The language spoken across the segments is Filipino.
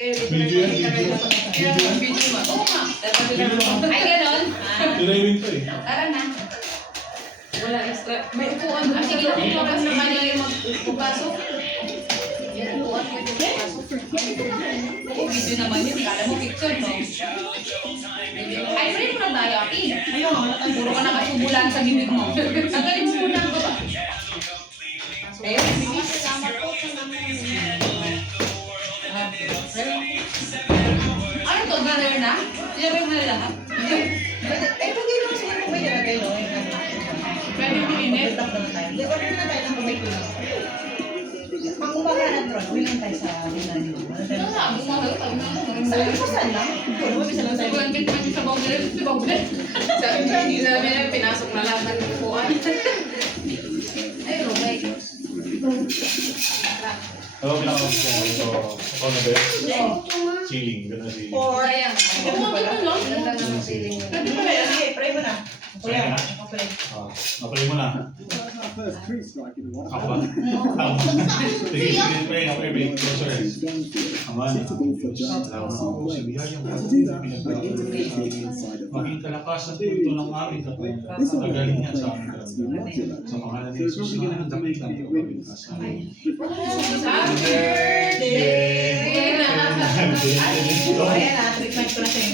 Video yan, video. Video mo. Oo nga. Ay, gano'n? Dinaiwin ko eh. Tara na. Wala extra. May upuan. Sige lang kung kapag sa kanila yung magpupasok. Yan, upuan mo yung magpupasok. Video naman yun. Kala mo picture, no? Ay, frame mo na tayo, Aki. Ayun, puro ka nakasubulan sa bibig mo. Tanggalin mo muna ang baba. Ayun, salamat po. Ano to? Gather na? Ilagay mo na lahat? Pwede lang siguro kung may nilagay, no? Pwede mo init? Di, order na tayo ng kumay ko lang. Ang umaga na drone, willing tayo sa bilan. Ano nga? Bumahal ka. Sabi ko saan lang? Kung ano, bisa lang tayo. Bulan kita man sa bawal nila. Sa bawal. Sabi ko, hindi namin pinasok na lang ng upuan. Ay, Romay. Alam mo pinaka-gusto ko ito. Ano ba yun? Ceiling. Ganda ceiling. Or, Ayan. ano pala? Ganda ng ceiling. Pwede pala, sige, pray mo na. Pray na? Okay. Napalay mo na. Ako ba? Sige, sige, pray na. Pray, pray. Close your eyes. Aman. Salamat po sa biyayang maging kalakasan po ito ng aming kagalingan sa aming karamdaman. Sa pangalan ni Jesus, sige na ng damit lang ito kapilitas sa amin. Happy birthday! So, ayan na, treatment ko na siya.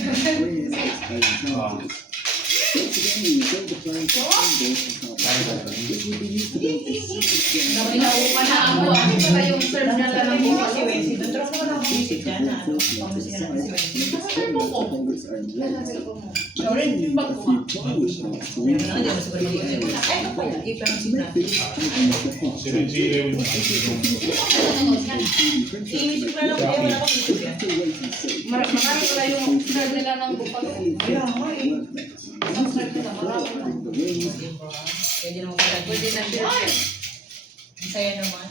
Naupa na ako. Ano pala yung serve na lang Sabi po? mo si Wency, doon turo mo lang music dyan na ano, pamusika naman si Wency. Nasaan po ko? Sorry, Bag ko nga. hindi mo siguro mag-music. Ay, ito po yan, ipa-music natin. Si Lewin mo. I-music na lang kayo, wala kang music yan. Marami pala yung serve nila ng bupalo. Kaya nga eh. Ang serve nila, marami na. Pwede naman pala. Pwede na siya. Ang saya naman.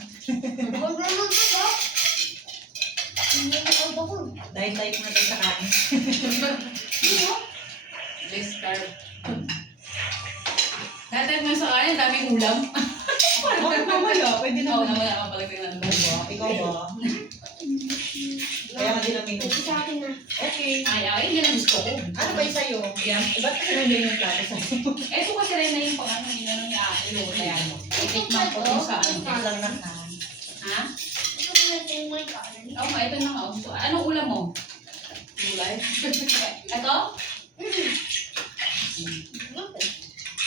Dahil type na tayo sa kanin. Less carb. Dati mo sa kanya, daming ulam. Mamaya, pwede Oo, naman. naman ang palagay ng Ikaw ba? Kaya nga din namin. Okay. ay, hindi na gusto ko. Ano ba yung sa'yo? Yan. Ba't kasi nandiyan yung plato sa'yo? Ito kasi rin na yung pang-ano nila nung ni-aayo. Kaya mo. Itikman ko kung saan. Lang na. Ha? Oo nga, ito na nga. Anong ulam mo? Gulay? Ito?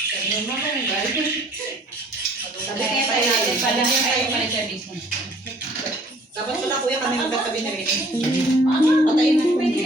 Sabi naman kung gulay. Sabi kaya tayo natin pala. Ay, pala siya business. Dapat pala kuya kami magkatabi na rin. Patayin na. Pwede